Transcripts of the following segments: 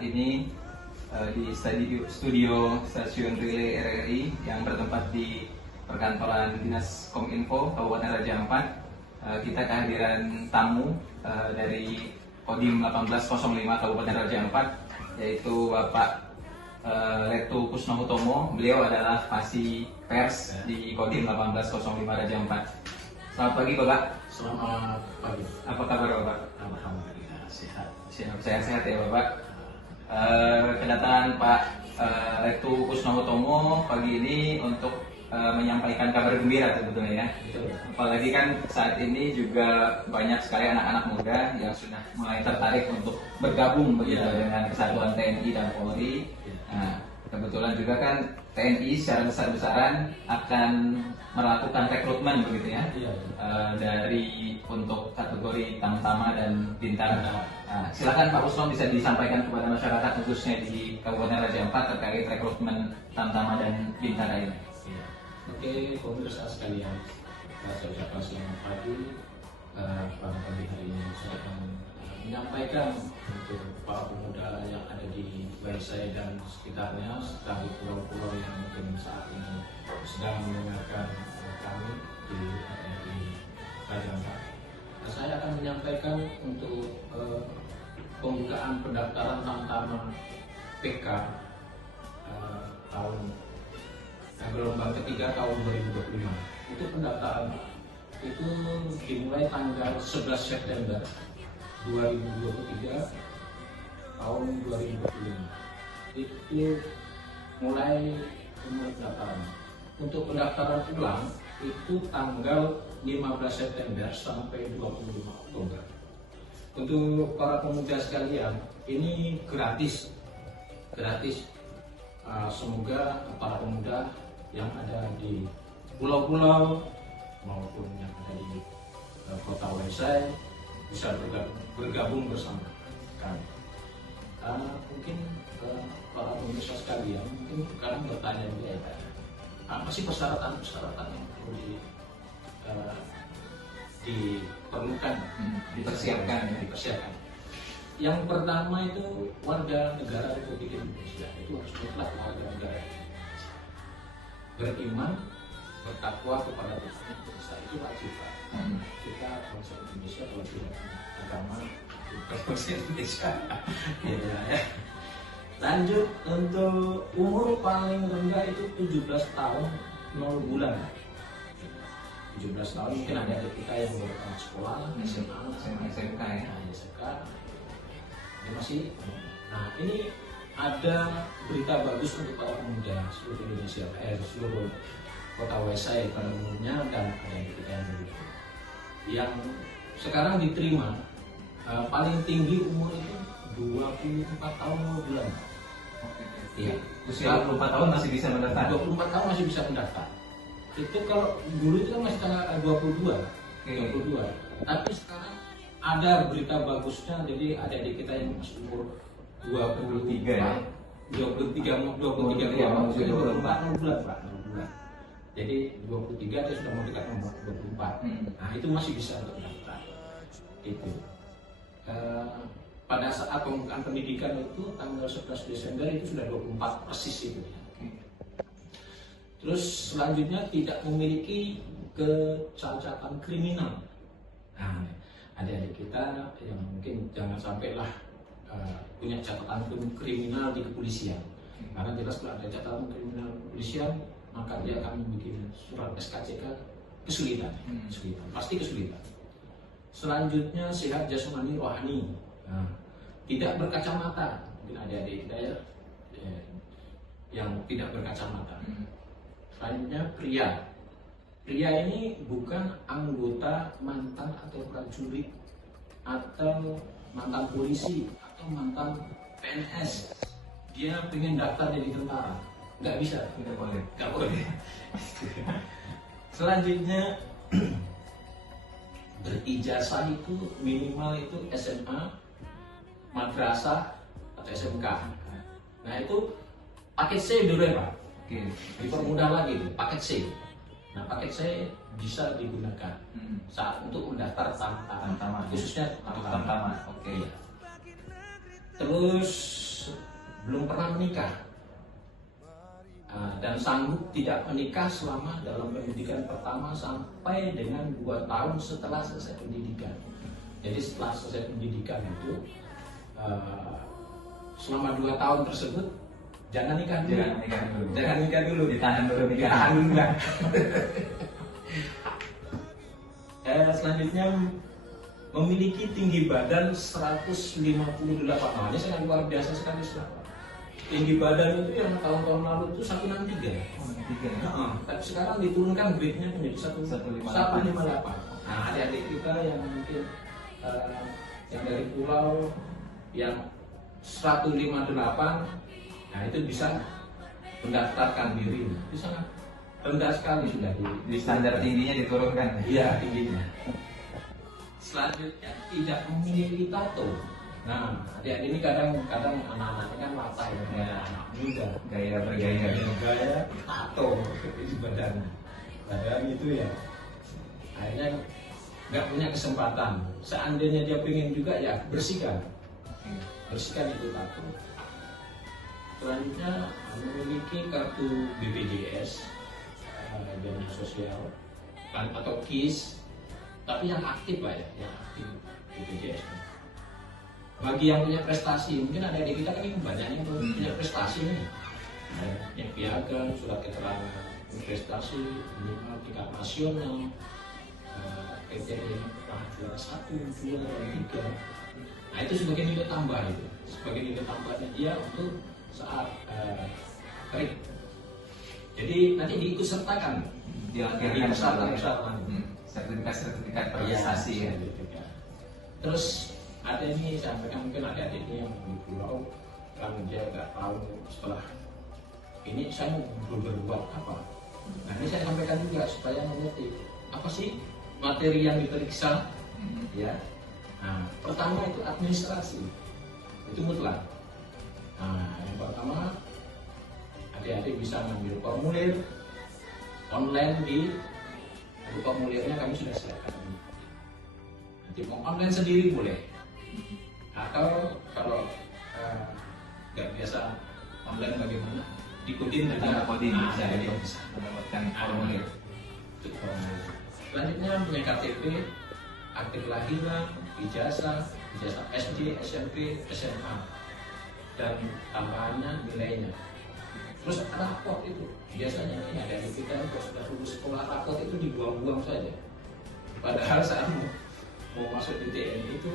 saat ini di studio Stasiun Relay RRI yang bertempat di perkantoran Dinas Kominfo Kabupaten Raja Ampat. Kita kehadiran tamu dari Kodim 1805 Kabupaten Raja Ampat, yaitu Bapak Letu Kusno Hutomo. Beliau adalah Fasi Pers di Kodim 1805 Raja Ampat. Selamat pagi Bapak. Selamat pagi. Apa kabar Bapak? Alhamdulillah sehat. Sehat ya Bapak. Kedatangan Pak Letu Kusno Hutomo pagi ini untuk menyampaikan kabar gembira sebetulnya ya. Apalagi kan saat ini juga banyak sekali anak-anak muda yang sudah mulai tertarik untuk bergabung begitu dengan kesatuan TNI dan Polri. Nah, kebetulan juga kan TNI secara besar-besaran akan melakukan rekrutmen begitu ya, dari untuk kategori Tamtama dan Bintara. Nah, silakan Pak Kusno bisa disampaikan kepada masyarakat khususnya di Kabupaten Raja Ampat terkait rekrutmen Tamtama dan Bintara ini. Oke, pemirsa sekalian, saya ucapkan selamat pagi. Pada pagi hari ini saya akan menyampaikan untuk para pemuda yang ada di Waisai dan sekitarnya, serta di pulau-pulau yang mungkin saat ini sedang mendengarkan kami di Raja Ampat. Saya akan menyampaikan untuk pembukaan pendaftaran Tamtama PK tahun gelombang ketiga tahun 2025. Itu pendaftaran itu dimulai tanggal 11 September 2023 tahun 2025. Itu mulai pendaftaran. Untuk pendaftaran ulang itu tanggal 15 September sampai 25 Oktober. Untuk para pemuda sekalian, ini gratis. Semoga para pemuda yang ada di pulau-pulau maupun yang ada di kota Waisai bisa bergabung bersama kami. Mungkin para pemirsa sekalian mungkin sekarang bertanya apa sih persyaratan yang perlu diperlukan, dipersiapkan. Yang pertama itu warga negara Republik Indonesia, itu harus mutlak warga negara beriman, bertakwa kepada Tuhan Indonesia, itu wajib Pak. Kita bangsa Indonesia wajib agama bangsa Indonesia. Ya. Lanjut, untuk umur paling rendah itu 17 tahun 0 bulan. 17 tahun mungkin ada kita yang baru tamat sekolah, SMA, SMK ya. SMK. Ini masih. Nah, ini ada berita bagus untuk para pemuda seluruh Indonesia, seluruh kota Waisai pada umumnya dan ada yang kita yang sekarang diterima paling tinggi umur itu 24 tahun 0 bulan. Iya. Usia 24 tahun masih bisa mendaftar. 24 tahun masih bisa mendaftar. Itu kalau dulu itu kan masih tanggal 22. 22. Tapi sekarang ada berita bagusnya, jadi adik-adik kita yang masih umur 23 ya. 23 mau 24 bulan Pak. Jadi 23 dia sudah mau dekat nomor 24. Nah, itu masih bisa untuk mendaftar. Itu. Pada saat pembukaan pendidikan itu tanggal 11 Desember itu sudah 24 persis itu. Terus selanjutnya tidak memiliki kecacatan kriminal. Nah, adik-adik kita yang mungkin jangan sampailah punya catatan kriminal di kepolisian. Karena jelas kalau ada catatan kriminal kepolisian, maka dia akan membuat surat SKCK kesulitan. Pasti kesulitan. Selanjutnya sehat jasmani rohani. Nah, tidak berkacamata. Mungkin adik-adik kita ya yang tidak berkacamata. Selanjutnya pria. Pria ini bukan anggota mantan atau prajurit atau mantan polisi atau mantan PNS. Dia pengen daftar jadi tentara, nggak bisa, nggak boleh. Selanjutnya berijazah itu minimal itu SMA, madrasah atau SMK. Nah itu paket C dulu ya Pak. Dipermudah lagi paket C. Nah paket C bisa digunakan saat untuk mendaftar Tamtama, khususnya Tamtama. Oke. Terus belum pernah menikah dan sanggup tidak menikah selama dalam pendidikan pertama sampai dengan 2 tahun setelah selesai pendidikan. Jadi setelah selesai pendidikan itu selama 2 tahun tersebut jangan nikah dulu. Jangan nikah dulu. Ditahan dulu nikah. Ditahan dulu lah. Selanjutnya memiliki tinggi badan 158. Nah, ini sangat luar biasa sekali. Tinggi badan itu yang tahun-tahun lalu itu 163. Tapi sekarang diturunkan grade-nya menjadi 158. Nah, adik-adik kita yang mungkin yang dari pulau yang 158, nah itu bisa mendaftarkan diri. Itu sangat rendah sekali sudah di standar tingginya diturunkan. Iya, tingginya. Selanjutnya tidak memiliki tato. Nah, adik-adik ini kadang-kadang anak-anaknya kan mata ya, kayak anak muda, Gaya bergaya. gaya tato di badan itu ya. Akhirnya nggak punya kesempatan. Seandainya dia pengen juga ya bersihkan itu tato. Selanjutnya memiliki kartu BPJS, jaminan sosial atau KIS, tapi yang aktif lah ya, yang aktif BPJS. Bagi yang punya prestasi, mungkin ada di kita kan ini banyak yang punya prestasi nih, yang piagam, surat keterangan prestasi minimal tingkat nasional, kriteria juara 1, 2, dan 3. Nah itu sebagai nilai tambah itu, sebagai nilai tambahnya dia untuk saat kering. Jadi nanti diikut sertakan Dilampirkan sertifikat prestasi ya. Terus ada ini saya sampaikan, mungkin adik-adik ini yang di pulau kan dia nggak tahu setelah ini saya mau berbuat apa. Nah ini saya sampaikan juga supaya mengerti apa sih materi yang diperiksa ya. Nah pertama itu administrasi, itu mutlak. Nah yang pertama adik-adik bisa mengambil formulir online formulirnya kami sudah siapkan. Nanti mau online sendiri boleh, atau kalau nggak biasa online bagaimana diikutin Tanda coding bisa mendapatkan formulir. Selanjutnya punya KTP, akte kelahiran, ijazah SD, SMP, SMA, dan tambahannya nilainya. Terus raport itu biasanya ini ada di kita kalau sudah lulus sekolah, raport itu dibuang-buang saja. Padahal saat mau masuk di TNI itu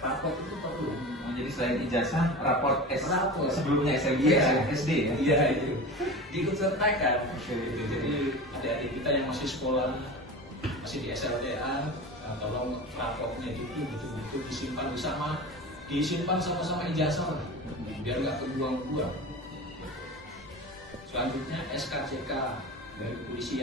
raport itu perlu. Jadi selain ijazah, raport sebelumnya SLB, SD ya? Iya itu diikut sertakan. Jadi adik-adik kita yang masih sekolah, masih di SLTA, tolong raportnya itu betul-betul disimpan sama-sama ijazah lah, biar nggak kebuang-buang. Selanjutnya SKCK dari kepolisian.